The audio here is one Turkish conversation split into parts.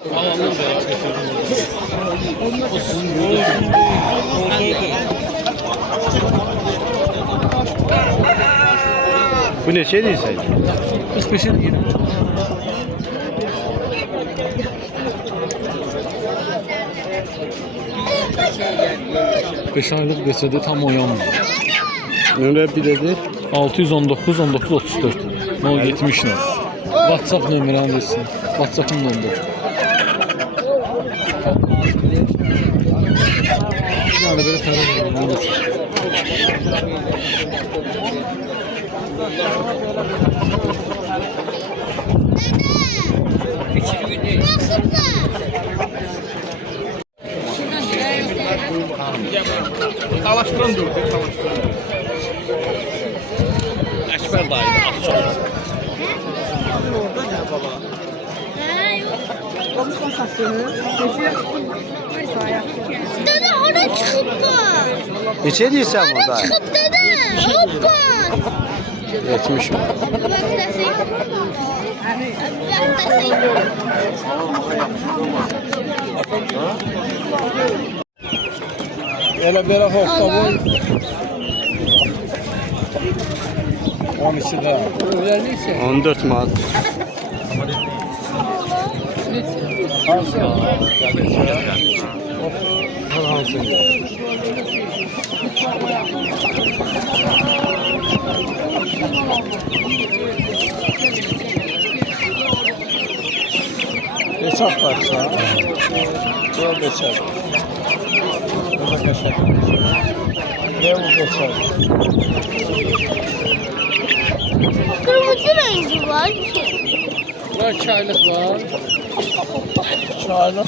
Bu ne şey değilse? 45'e de gidelim. 5 aylık besede tam uyanmıyor. Nömrə bir dedi. 619 19 34 070 ne? WhatsApp nömrəni versin. WhatsApp'ım nömrə. Yani böyle falan. Talaşdıran durdu, talaşdıran. Ekber dayıydı, atı orada ne baba? Dede orada çıkıptı. Neçə deyirsən burada? Çıkıp dede. Hoppa. 70 mi? Elə belə hoppa boy. 12'də. 14 manat. Beçak varsa. Bu beçak. Bu da beçak. Ne bu beçak? Kırmızı rengi var ki. Var çaylık var. Çaylık.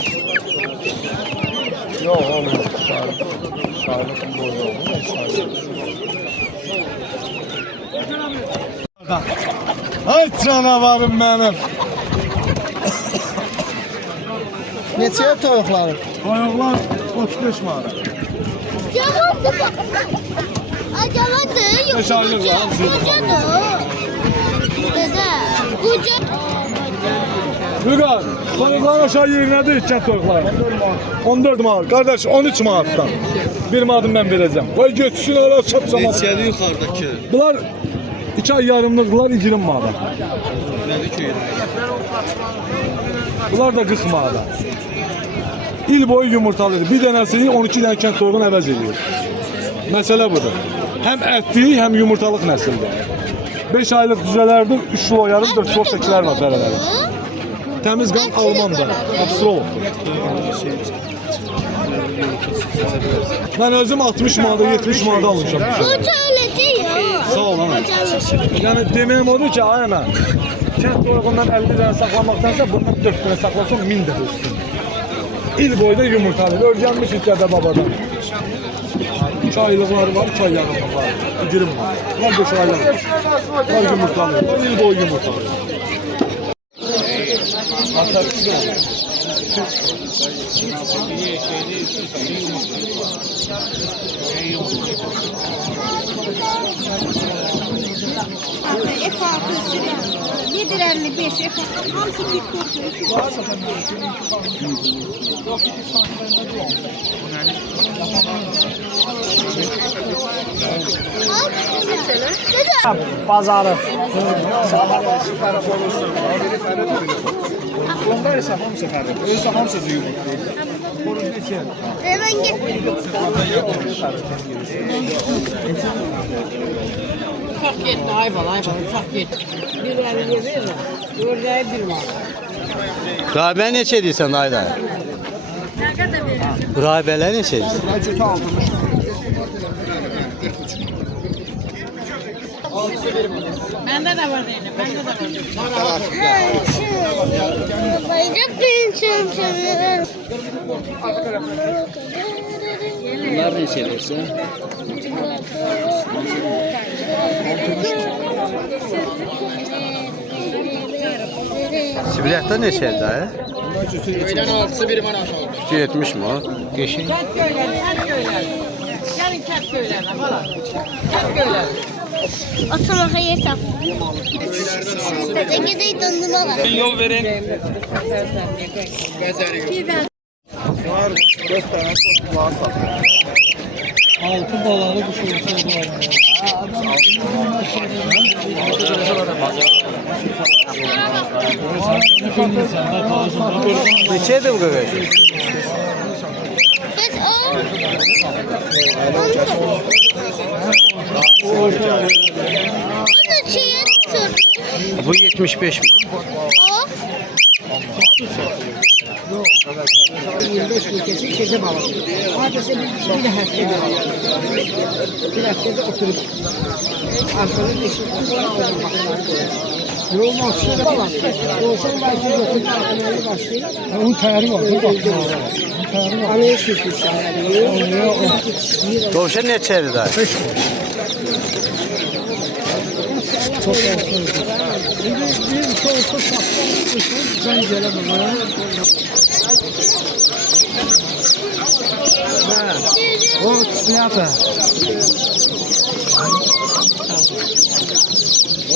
Yok olmuyor çaylık. Çaylıkın boyu olmuyor. Çaylık. Ay canavarım benim. Neçəyə toyuqları? Toyuqlar 35 manat. Yalandı. Yalandı. Beş aylık var. Kocadı. Dede. Koca. Vüqar, toyuqlar aşağı yerinədir, ikən toyuqlar. 14 manat. Qardaş 13 manatdan. 1 manatını mən verəcəm. Qoy götürsün, oraya çap-çamat. Neçədir yuxarıdakı? Bunlar 2 ay yarımlıqlar 20 manat. Nədir ki? Bunlar da 40 manat. İl boyu yumurtalıdır. Bir dənəsini 12 dənə kənd toyuğunu əvəz edir. Məsələ budur. Həm ətli, həm yumurtalıq nəsildir. 5 aylıq düzələrdir, 3 kilo yarım, 4 kilo çəkilər var dərələri. Təmiz qan Almanda, Abstrolog. Mən özüm 60 manada, 70 manada almışam. Koca öyle değil. Sağ ol ana. Yəni deməyim odur ki, ay ana, kənd toyuğundan 50 dənə saxlamaqdansa bundan 4 dənə saxlasın 1000 dəfə üstün. İl boyda yumurtalı, örgənmişik dədə babadan. 3 aylıqları var, 2 ay yarımlıqları var. 20 var. Bunlar 5 aylıqlar. Bunlar yumurtalı, bunlar il boyu yumurtalı. F6 755 F6 hamısı TikTok'ta. Pazarı. Onlar isə hamısı fərqli. Özü hamısı yumurtalı. Hemen git. Ufak yetti hayvan ufak yetti. Bir elliye verir, dördeğe bir var. Rahibə neçə deyirsən ayda? Rahibələr neçə deyirsən? Cütü 60. Bende de var değil, bende de var. Bayrak benim çömçömüm. Bunlar neçə edirsən? Sibilyatda neçədir dayı? Öylən 6'sı 1 manat aşağı. 70 mi o? Geçin. Kent köyleri, kent köyleri. Gelin kent köylerine falan. Kent köyleri. Atamağa yer tap. Dede gidey dondurma. Yol verin. Altı balalı bu şey var. Neçədir bu qədər? Biz o. O da çiğe tut. Bu 75 mi? O. 25 ülkesi gece balığı. Hadise bir haftada. Bir haftada oturup arkadan eşit Olmaz. Şöyle falan. Doğuşan belki dokuz arkadan başlayıp. Onun tayarı var. Anaya sürtmüşler. Dovşan neçədir dayı? Çok olsun. Bir şey olsa saklı. Sen gelemem. O fiyatı.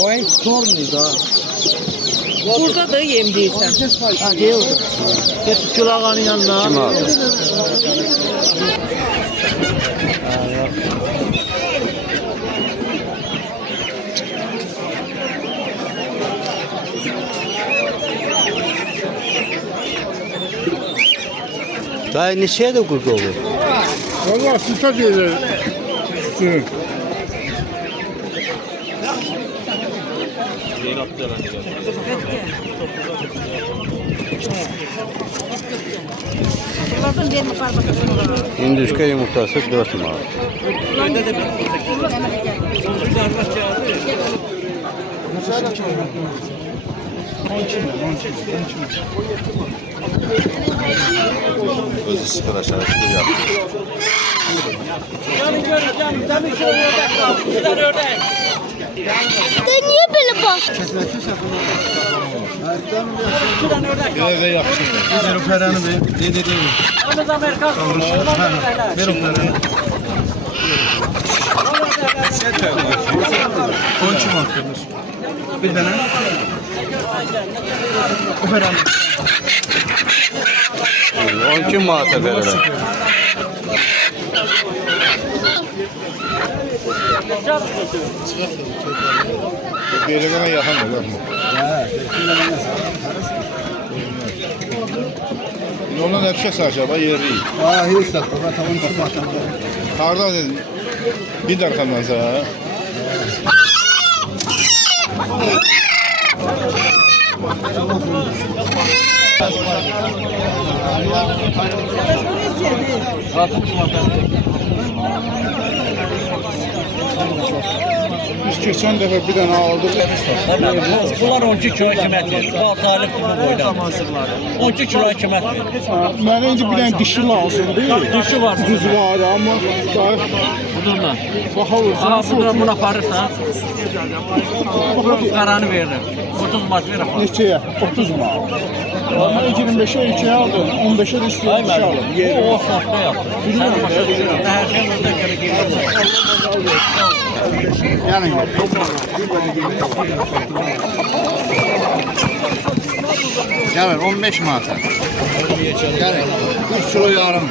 O en sormuydu ha. Burada da yem değilsen. Ha değildi. Geç külağanın yanına. Kim aldı? Dayı neçəyə də qurd olur? Valla süta gelir. Bunlardan verme parmakasını. Hinduşka yumurtası 4 manat. Özü sıfır aşağı sıfır yaptı. Sen niye böyle bak? Eve yapsın. Ver o paranı be. Dedi. Ver o paranı. Konçum hakkımız. Bir tane. O paranı. 12 manata verirəm. Böyle bana yakın olur mu? Yolun hepsi saçaba yeri. Hiç de tamam çıkmadan. Harda dedin? Bir arkamdan sana. Biz geçen defa bir tane aldık. Bunlar 12 kilo qiymət verir. Bu talib bunu boyda. 12 kilo qiymət verir. Mənə indi bir dənə dişi lazımdır. Dişi var. Düz var amma Budurla. baxalım. Aha budurla bunu aparırsan. Bu qaranı verilir. 30 mat verir. Neçəyə? 30 manat. Mən 25'e 2'ye aldım. 15'e de istiyorum. Ay mənim. O saxta yaptı. Sən başa düşürsən. Hər şey burada görə gelir. Yani Gəlir 15 manata. Gəlir 3 kilo yarım.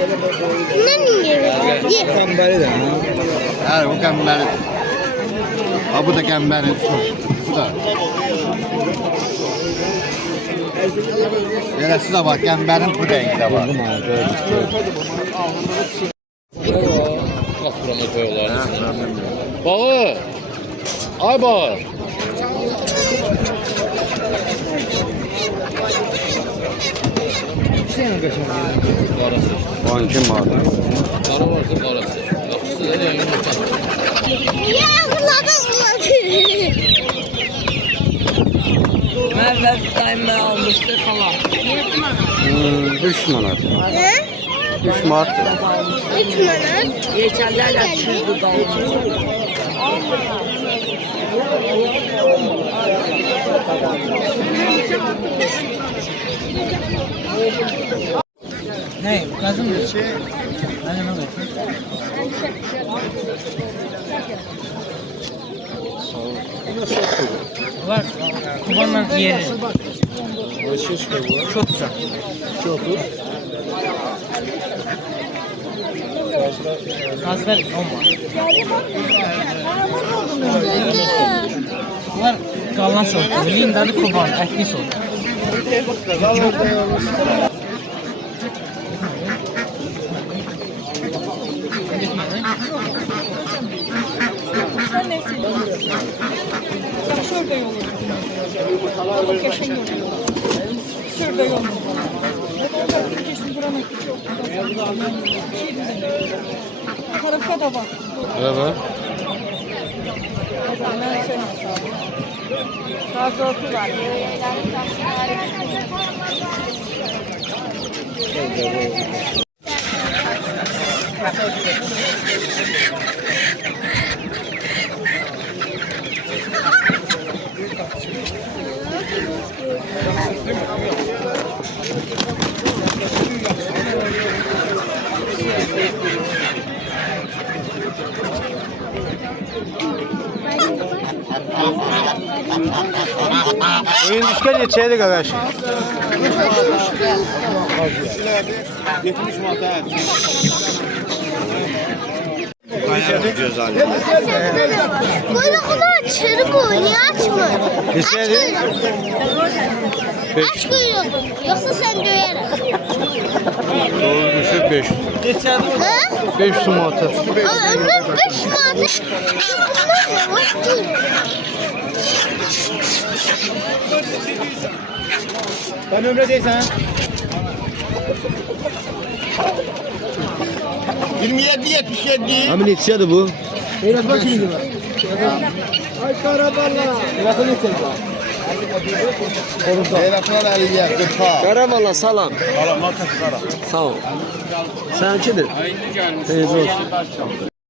Bunlar niye böyle? Ye. qəmbəri də. Hələ bu qəmbəri. Ha bu da qəmbəri. Bu da. Yerəsi də var, qəmbərin bu rəngdə var. Bax buranı qoyular. Bağı. Ay bağı. Qarası. 12 manat. Qarı varsa qarası. Yaxşısı da yumurta. Ya ağladı. Merve daima almıştı falan. 3 manat. Ne? 3 manat. 3 manat. Geçenlerle çizdi dalını. Ne? Kazım mı? Hadi ne Bunlar kubanla yeri. Çok güzel. Gazlar 10 var. Bunlar qalan sortu. Lindalı kuban, ətli sortu. Şurada yolu. Bak yaşın yolu. Şurada yolu. Kesin buranın çok Tarafta da var. Evet. Gazortu var. Oyun düşken geçeydi kardeş. 70 manat. Kuyruğunu açarı bu. Niye açmıyor? Geçeydi. Aç kuyruğunu. Yoksa sen döyerim. Doğru düşür 500. Ha? 500 manat. Ömür 5 manat. Ben ömre deysən. 27-77. Abi neçədir bu? Elaflar Əliyə 40. Qaravalla salam. Salam. Sağ ol. Sənkidir. Hayırlı olsun.